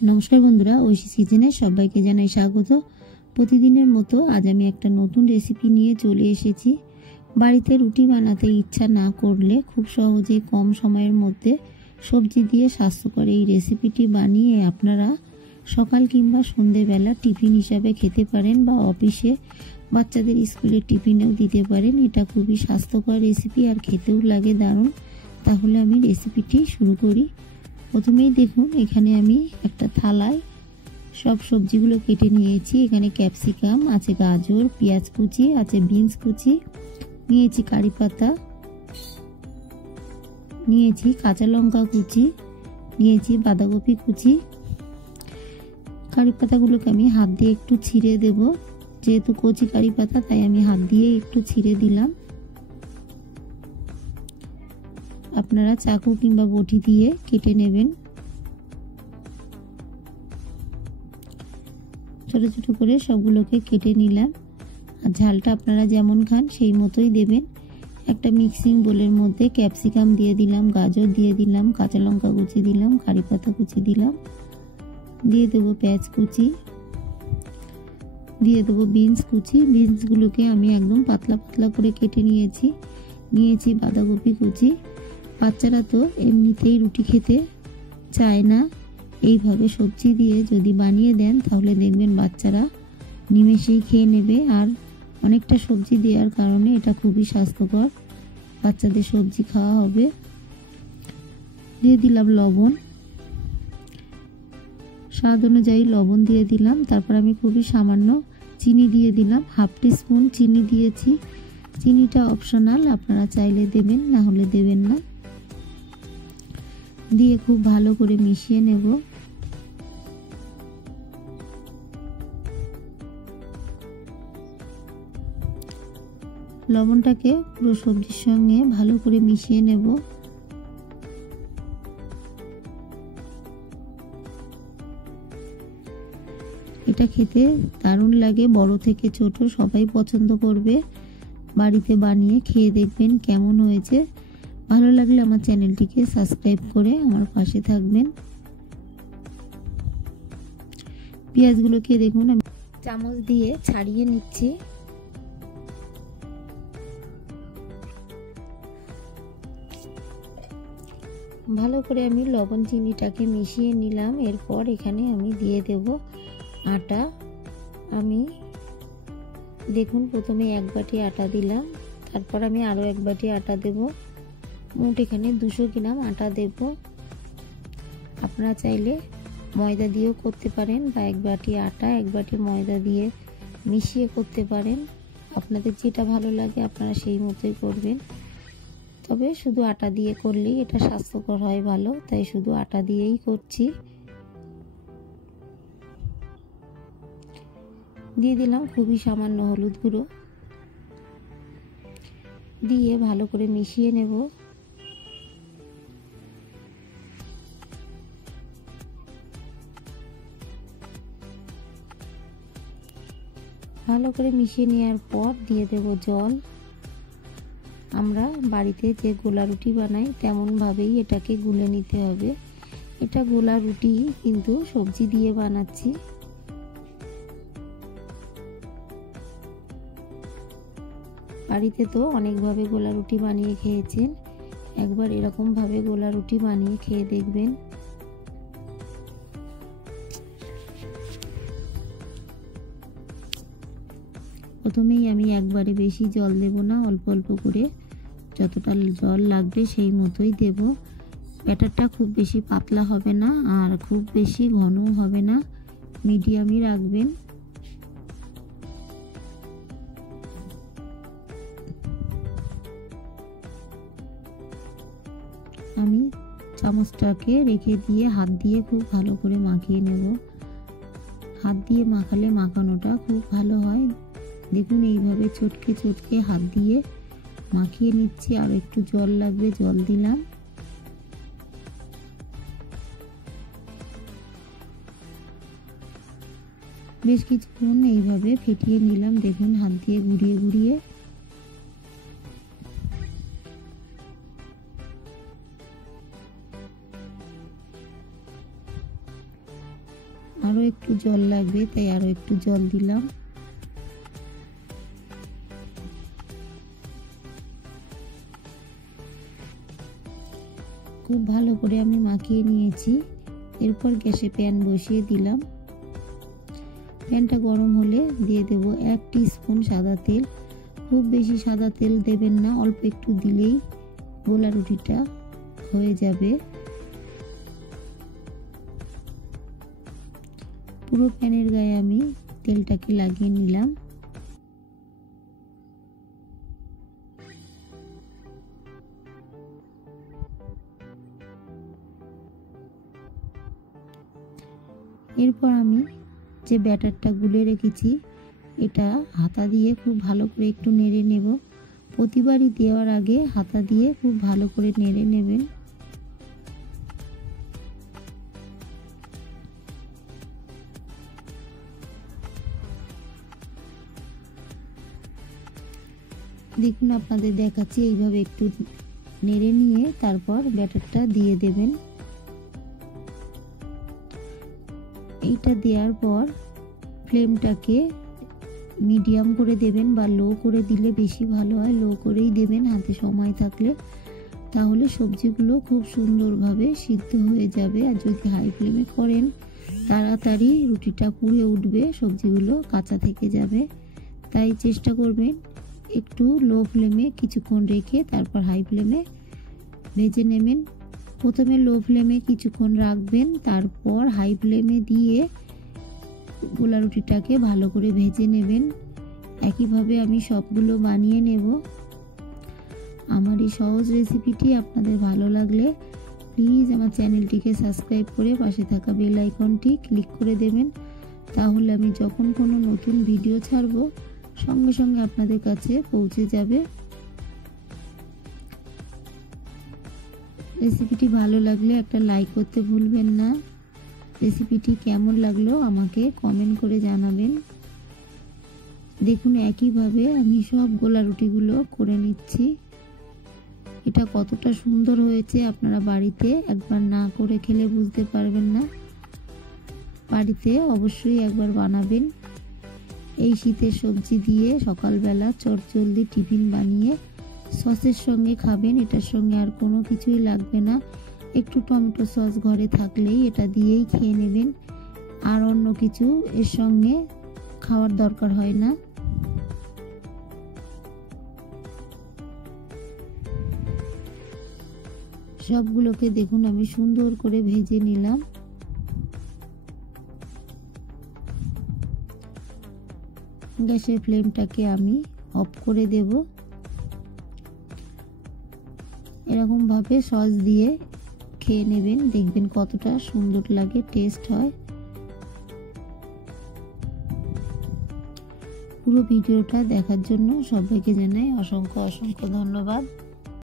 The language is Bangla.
নমস্কার বন্ধুরা, ঐশী কিচেনে সবাইকে জানাই স্বাগত। প্রতিদিনের মতো আজ আমি একটা নতুন রেসিপি নিয়ে চলে এসেছি। বাড়িতে রুটি বানাতে ইচ্ছা না করলে খুব সহজেই কম সময়ের মধ্যে সবজি দিয়ে স্বাস্থ্যকর এই রেসিপিটি বানিয়ে আপনারা সকাল কিংবা সন্ধেবেলা টিফিন হিসাবে খেতে পারেন বা অফিসে বাচ্চাদের স্কুলের টিফিনেও দিতে পারেন। এটা খুবই স্বাস্থ্যকর রেসিপি আর খেতেও লাগে দারুণ। তাহলে আমি রেসিপিটি শুরু করি। প্রথমেই দেখুন, এখানে আমি একটা থালায় সব সবজিগুলো কেটে নিয়েছি। এখানে ক্যাপসিকাম আছে, গাজর, পেঁয়াজ কুচি আছে, বিনস কুচি নিয়েছি, কারি পাতা নিয়েছি, কাঁচা লঙ্কা কুচি নিয়েছি, বাঁধাকপি কুচি। কারি পাতাগুলোকে আমি হাত দিয়ে একটু ছিঁড়ে দেব, যেহেতু কচি কারি পাতা তাই আমি হাত দিয়ে একটু ছিঁড়ে দিলাম। আপনারা চাকু কিংবা বটি দিয়ে কেটে নেবেন। ছোট ছোট করে সবগুলোকে কেটে নিলাম। আর ঝালটা আপনারা যেমন খান সেই মতোই দেবেন। একটা মিক্সিং বোলের মধ্যে ক্যাপসিকাম দিয়ে দিলাম, গাজর দিয়ে দিলাম, কাঁচা লঙ্কা কুচি দিলাম, কারি পাতা কুচি দিলাম, দিয়ে দেবো পেঁয়াজ কুচি, দিয়ে দেবো বিনস কুচি। বিনসগুলোকে আমি একদম পাতলা পাতলা করে কেটে নিয়েছি বাঁধাকপি কুচি। বাচ্চারা তো এমনিতেই রুটি খেতে চায় না, এইভাবে সবজি দিয়ে যদি বানিয়ে দেন তাহলে দেখবেন বাচ্চারা নিমেষেই খেয়ে নেবে। আর অনেকটা সবজি দেওয়ার কারণে এটা খুবই স্বাস্থ্যকর, বাচ্চাদের সবজি খাওয়া হবে। দিয়ে দিলাম লবণ, স্বাদ অনুযায়ী লবণ দিয়ে দিলাম। তারপর আমি খুবই সামান্য চিনি দিয়ে দিলাম, হাফ টিস্পুন চিনি দিয়েছি। চিনিটা অপশনাল, আপনারা চাইলে দেবেন, না হলে দেবেন না। দিয়ে খুব ভালো করে মিশিয়ে নেব। লবণটাকে পুরো সবজির সঙ্গে ভালো করে মিশিয়ে নেব। এটা খেতে দারুণ লাগে, বড় থেকে ছোট সবাই পছন্দ করবে। বাড়িতে বানিয়ে খেয়ে দেখবেন কেমন হয়েছে। ভালো লাগলে আমার চ্যানেলটিকে সাবস্ক্রাইব করে আমার পাশে থাকবেন। পেঁয়াজগুলোকে দেখুন আমি চামচ দিয়ে ছাড়িয়ে নিচ্ছি। ভালো করে আমি লবণ চিনিটাকে মিশিয়ে নিলাম। এরপর এখানে আমি দিয়ে দেব আটা। আমি দেখুন প্রথমে 1 বাটি আটা দিলাম, তারপর আমি আরও 1 বাটি আটা দেব। মোট এখানে 200 গ্রাম আটা দেব। আপনারা চাইলে ময়দা দিয়েও করতে পারেন বা 1 বাটি আটা 1 বাটি ময়দা দিয়ে মিশিয়ে করতে পারেন। আপনাদের যেটা ভালো লাগে আপনারা সেই মতোই করবেন। তবে শুধু আটা দিয়ে করলেই এটা স্বাস্থ্যকর হয় ভালো, তাই শুধু আটা দিয়েই করছি। দিয়ে দিলাম খুবই সামান্য হলুদ গুঁড়ো, দিয়ে ভালো করে মিশিয়ে নেব। ভালো করে মিশিয়ে নেওয়ার পর দিয়ে দেব জল। আমরা বাড়িতে যে গোলা রুটি বানাই তেমন ভাবেই এটাকে গুলে নিতে হবে। এটা গোলা রুটি কিন্তু সবজি দিয়ে বানাচ্ছি। বাড়িতে তো অনেকভাবে গোলা রুটি বানিয়ে খেয়েছেন, একবার এরকম ভাবে গোলা রুটি বানিয়ে খেয়ে দেখবেন। প্রথমেই আমি একবারে বেশি জল দেব না, অল্প অল্প করে যতটা জল লাগবে সেই মতোই দেব। ব্যাটারটা খুব বেশি পাতলা হবে না আর খুব বেশি ঘনও হবে না, মিডিয়ামই রাখবেন। আমি চামচটাকে রেখে দিয়ে হাত দিয়ে খুব ভালো করে মাখিয়ে নেব। হাত দিয়ে মাখালে মাখানোটা খুব ভালো হয়। দেখুন এইভাবে চটকে চটকে হাত দিয়ে মাখিয়ে নিচ্ছি। আর একটু জল লাগবে, জল দিলাম। বেশ কিছুক্ষণ এইভাবে ফেটিয়ে নিলাম। দেখুন হাত দিয়ে ঘুরিয়ে ঘুরিয়ে। আরও একটু জল লাগবে, তাই আরও একটু জল দিলাম। খুব ভালো করে আমি মাখিয়ে নিয়েছি। এরপর গ্যাসে প্যান বসিয়ে দিলাম। প্যানটা গরম হলে দিয়ে দেব 1 টিস্পুন সাদা তেল। খুব বেশি সাদা তেল দেবেন না, অল্প একটু দিলেই গোলা রুটিটা হয়ে যাবে। পুরো প্যানের গায়ে আমি তেলটাকে লাগিয়ে নিলাম। এরপর আমি যে ব্যাটারটা গুলে রেখেছি এটা হাতা দিয়ে খুব ভালো করে একটু নেড়ে নেব। প্রতিবারই দেওয়ার আগে হাতা দিয়ে খুব ভালো করে নেড়ে নেবেন। দেখুন আপনাদের দেখাচ্ছি, এইভাবে একটু নেড়ে নিয়ে তারপর ব্যাটারটা দিয়ে দেবেন। এইটা দেওয়ার পর ফ্লেমটাকে মিডিয়াম করে দেবেন, বা লো করে দিলে বেশি ভালো হয়। লো করেই দেবেন হাতে সময় থাকলে, তাহলে সবজিগুলো খুব সুন্দরভাবে সিদ্ধ হয়ে যাবে। আর যদি হাই ফ্লেমে করেন তাড়াতাড়ি রুটিটা পুড়ে উঠবে, সবজিগুলো কাঁচা থেকে যাবে। তাই চেষ্টা করবেন একটু লো ফ্লেমে কিছুক্ষণ রেখে তারপর হাই ফ্লেমে ভেজে নেবেন। প্রথমে লো ফ্লেমে কিছুক্ষণ রাখবেন, তারপর হাই ফ্লেমে দিয়ে গোলা রুটিটাকে ভালো করে ভেজে নেবেন। একইভাবে আমি সবগুলো বানিয়ে নেব। আমার এই সহজ রেসিপিটি আপনাদের ভালো লাগলে প্লিজ আমার চ্যানেলটিকে সাবস্ক্রাইব করে পাশে থাকা বেল আইকনটি ক্লিক করে দেবেন। তাহলে আমি যখন কোনো নতুন ভিডিও ছাড়ব সঙ্গে সঙ্গে আপনাদের কাছে পৌঁছে যাবে। রেসিপিটি ভালো লাগলে একটা লাইক করতে ভুলবেন না। রেসিপিটি কেমন লাগলো আমাকে কমেন্ট করে জানাবেন। দেখুন একইভাবে আমি সব গোলা রুটিগুলো করে নিচ্ছি। এটা কতটা সুন্দর হয়েছে আপনারা বাড়িতে একবার না করে খেলে বুঝতে পারবেন না। বাড়িতে অবশ্যই একবার বানাবেন। এই শীতের সবজি দিয়ে সকালবেলা চটজলদি টিফিন বানিয়ে সসের সঙ্গে খাবেন। এটার সঙ্গে আর কোনো কিছুই লাগবে না, একটু টমেটো সস ঘরে থাকলেই এটা দিয়েই খেয়ে নেবেন। আর অন্য কিছু এর সঙ্গে খাওয়ার দরকার হয় না। সবগুলোকে দেখুন আমি সুন্দর করে ভেজে নিলাম। গ্যাসের ফ্লেমটাকে আমি অফ করে দেব। এরকম ভাবে সস দিয়ে খেয়ে নেবেন, দেখবেন কতটা সুন্দর লাগে, টেস্ট হয়। পুরো ভিডিওটা দেখার জন্য সবাইকে জানাই অসংখ্য ধন্যবাদ।